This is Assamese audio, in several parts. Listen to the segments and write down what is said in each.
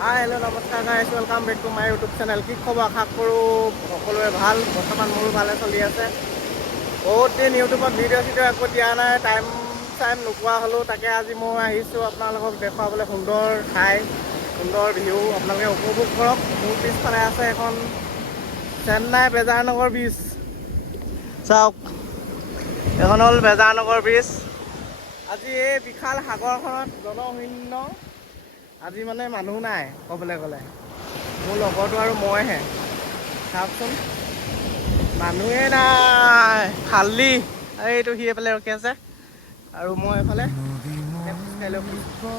হাই হেল্ল' নমস্কাৰ guys welcome back to my YouTube channel. কি খবৰ? আশা কৰোঁ সকলোৰে ভাল। বৰ্তমান মোৰো ভালে চলি আছে। বহুত দিন ইউটিউবত ভিডিঅ' একো দিয়া নাই, টাইম নোপোৱা হ'লোঁ। তাকে আজি মই আহিছোঁ আপোনালোকক দেখুৱাবলৈ সুন্দৰ ঠাই, সুন্দৰ ভিউ। আপোনালোকে উপভোগ কৰক। মোৰ পিছফালে আছে এখন চেন্নাই বেজাৰনগৰ ব্ৰিজ। চাওক, এখন হ'ল বেজাৰনগৰ ব্ৰিজ। আজি এই বিশাল সাগৰখনত জনশূন্য। আজি মানে মানুহ নাই ক'বলৈ গ'লে, মোৰ লগৰটো আৰু মইহে। চাওকচোন, মানুহেই নাই, খালী। এইটো সি এইফালে ৰখি আছে আৰু মই এইফালে খোজকাঢ়ি লৈ ফুৰিছোঁ।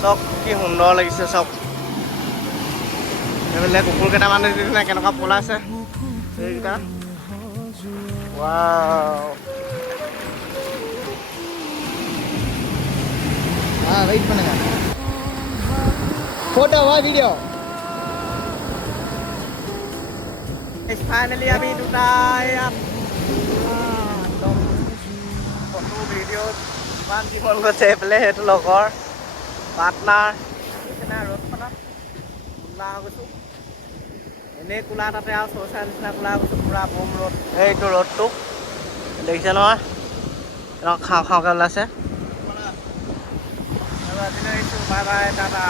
চাওক কি সুন্দৰ লাগিছে, চাওক এইফালে কুকুৰ কেইটামান দেখিছে নাই কেনেকুৱা পলাইছে এইকেইটা। ৱাও, வெயிட் பண்ணுங்க. போட்டோவா வீடியோ? ফাইনেলি আমি দুটা ইয়াত একদম ফটো ভিডিঅ'ত ইমান কি মন গৈছে। এইফালে সেইটো লগৰ পাৰ্টনাৰ নিচিনা ৰ'দখনত কোলা হৈ গৈছোঁ। এনেই কোলা তাতে আৰু চৌচাৰ নিচিনা কোলা হৈ গৈছোঁ। পূৰা বম ৰ'দ। এইটো ৰ'দটো দেখিছে নহয়, একদম খাওঁ খাওঁকৈ ওলাইছে। আৰু আজিলৈ আহিছোঁ, বাই বাই, টাটা।